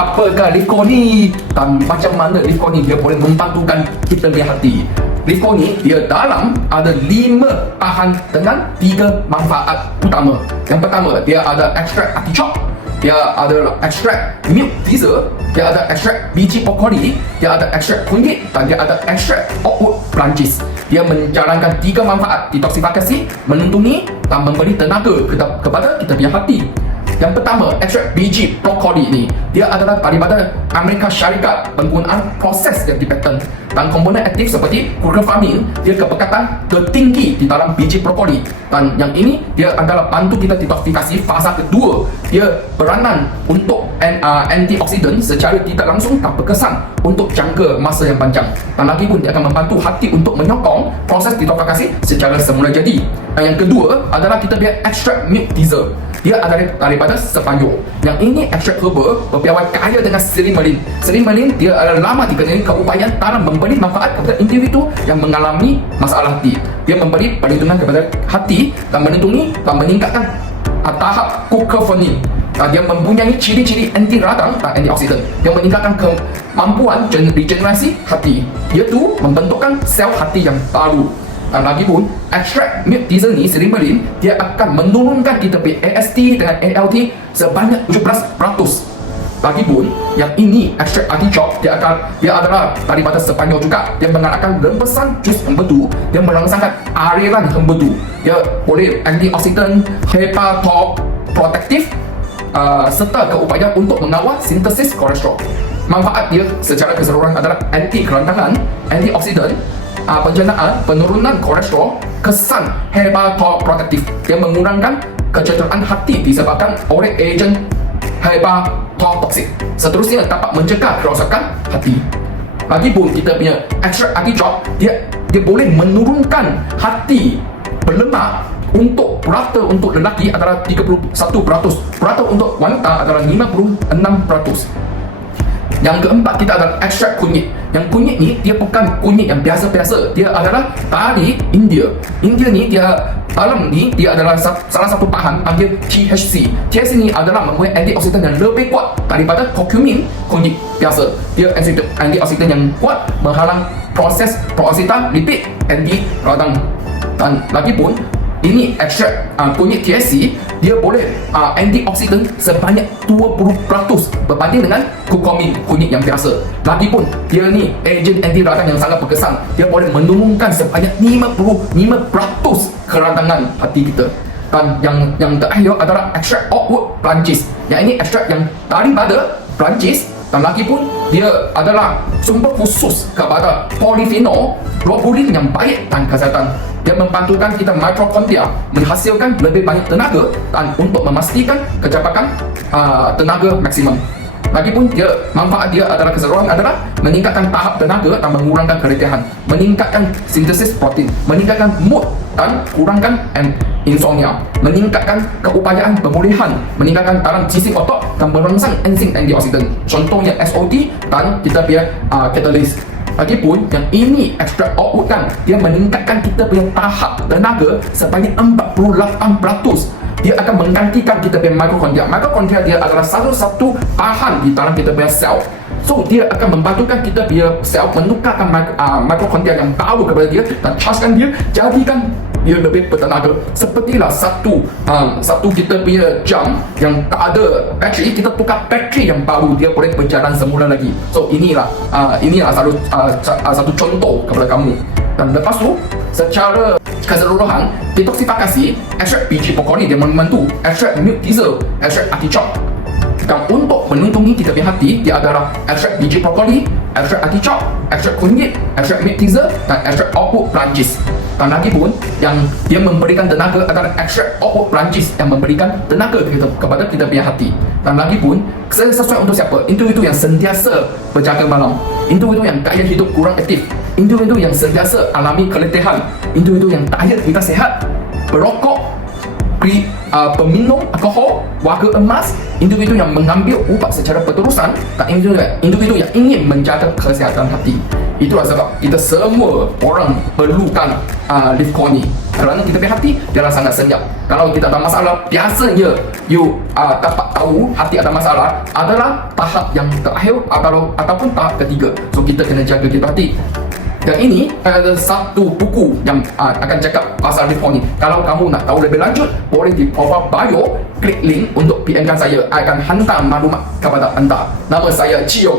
apakah Livco ni dan macam mana Livco ni dia boleh membantukan kita punya hati. Livco ni dia dalam ada 5 bahan dengan 3 manfaat utama. Yang pertama, dia ada ekstrak artichok, dia ada ekstrak milk teaser, dia ada ekstrak biji brokoli, dia ada ekstrak kunyit dan dia ada ekstrak oakwood branches. Dia menjalankan 3 manfaat detoksifikasi, melindungi dan memberi tenaga kepada kita punya hati. Yang pertama, ekstrak biji brokoli ni dia adalah daripada Amerika Syarikat, penggunaan proses yang dipatent dan komponen aktif seperti glucosamine dia kepekatan tertinggi di dalam biji brokoli, dan yang ini dia adalah bantu kita detoksifikasi fasa kedua. Dia beranan untuk antioksidan secara tidak langsung tak berkesan untuk jangka masa yang panjang, dan lagi pun dia akan membantu hati untuk menyokong proses detoksifikasi secara semula jadi. Dan yang kedua adalah kita punya ekstrak milk teaser. Dia adalah daripada Sepanyol. Yang ini ekstrak herba berpiawai kaya dengan silimelin. Silimelin dia adalah lama dikenali keupayaan dalam memberi manfaat kepada individu yang mengalami masalah hati. Dia memberi perlindungan kepada hati dan melindungi dan meningkatkan tahap glucosamine. Dia mempunyai ciri-ciri anti radang dan antioksidan yang meningkatkan kemampuan regenerasi hati, iaitu membentukkan sel hati yang baru. Dan lagi pun, ekstrak milk teaser ni, silimelin, dia akan menurunkan kita punya AST dengan ALT sebanyak 17%. Lagi pun, yang ini ekstrak artichok, dia adalah daripada Sepanyol juga. Dia mengalahkan rembesan jus empedu, dia merangsangkan aliran empedu. Dia boleh antioksidan, hepatoprotective, serta keupayaan untuk mengawal sintesis kolesterol. Manfaat dia secara keseluruhan adalah anti kerantangan, antioksidan, pencernaan, penurunan kolesterol, kesan hepatoprotective. Dia mengurangkan kecederaan hati disebabkan oleh ejen hepatotoksik. Seterusnya dapat mencegah kerosakan hati. Lagipun kita punya ekstrak artichok, dia boleh menurunkan hati berlemak. Untuk purata untuk lelaki adalah 31%, purata untuk wanita adalah 56%. Yang keempat, kita ada ekstrak kunyit. Yang kunyit ni dia bukan kunyit yang biasa-biasa, dia adalah dari India. India ni dia dalam ni dia adalah salah satu bahan panggil THC. THC ni adalah mempunyai antioksidan yang lebih kuat daripada curcumin kunyit biasa. Dia antioksidan yang kuat menghalang proses peroksidan lipid anti radang. Dan lagi pun ini ekstrak kunyit THC dia boleh antioksidan sebanyak 20% berbanding dengan curcumin kunyit yang biasa. Lagipun dia ni ejen anti radang yang sangat berkesan. Dia boleh menurunkan sebanyak 55% keradangan hati kita. Dan yang terakhir adalah ekstrak oakwood branches. Yang ini ekstrak yang daripada branches, dan lagi pun dia adalah sumber khusus kepada polifenol globulin yang baik dan kesihatan. Dia membantukan kita mitokondria menghasilkan lebih banyak tenaga dan untuk memastikan kecepatan tenaga maksimum. Lagipun manfaat dia adalah keseluruhan adalah meningkatkan tahap tenaga dan mengurangkan keletihan, meningkatkan sintesis protein, meningkatkan mood dan kurangkan insomnia, meningkatkan keupayaan pemulihan, meningkatkan dalam sisi otot dan merangsang enzim antioksidan. Contohnya SOD dan kita punya catalase. Lagipun yang ini ekstrak oakwood kan, dia meningkatkan kita punya tahap tenaga sebanyak 48%. Dia akan menggantikan kita punya mitokondria. Mitokondria dia adalah satu bahan di dalam kita punya sel. So dia akan membantukan kita punya sel menukarkan mitokondria yang baru kepada dia dan chargekan dia, jadikan dia lebih bertenaga. Sepertilah satu kita punya jam yang tak ada bateri, kita tukar bateri yang baru, dia boleh berjalan semula lagi. So inilah satu contoh kepada kamu. Dan lepas tu, secara keseluruhan, detoksifikasi ekstrak biji brokoli dia membantu, ekstrak milk teaser, ekstrak artichok. Dan untuk melindungi kita punya hati, dia adalah ekstrak biji brokoli, ekstrak artichok, ekstrak kunyit, ekstrak milk teaser dan ekstrak oakwood branches. Dan lagi pun yang dia memberikan tenaga adalah ekstrak oakwood branches yang memberikan tenaga kepada kita punya hati. Dan lagi pun sesuai untuk siapa? Individu yang sentiasa berjaga malam, individu yang gaya hidup kurang aktif, individu yang sentiasa alami keletihan, individu yang diet tidak sehat, berokok, peminum alkohol, warga emas, individu yang mengambil ubat secara berterusan, dan individu yang ingin menjaga kesihatan hati. Itulah sebab kita semua orang perlukan lift core ni. Kerana kita punya hati jangan sangat senyap. Kalau kita ada masalah, biasanya you dapat tahu hati ada masalah adalah tahap yang terakhir ataupun tahap ketiga. So kita kena jaga kita hati. Dan ini ada satu buku yang akan cakap pasal lift core ni. Kalau kamu nak tahu lebih lanjut, boleh di profile bio, klik link untuk PM-kan saya. I akan hantar maklumat kepada anda. Nama saya Cio.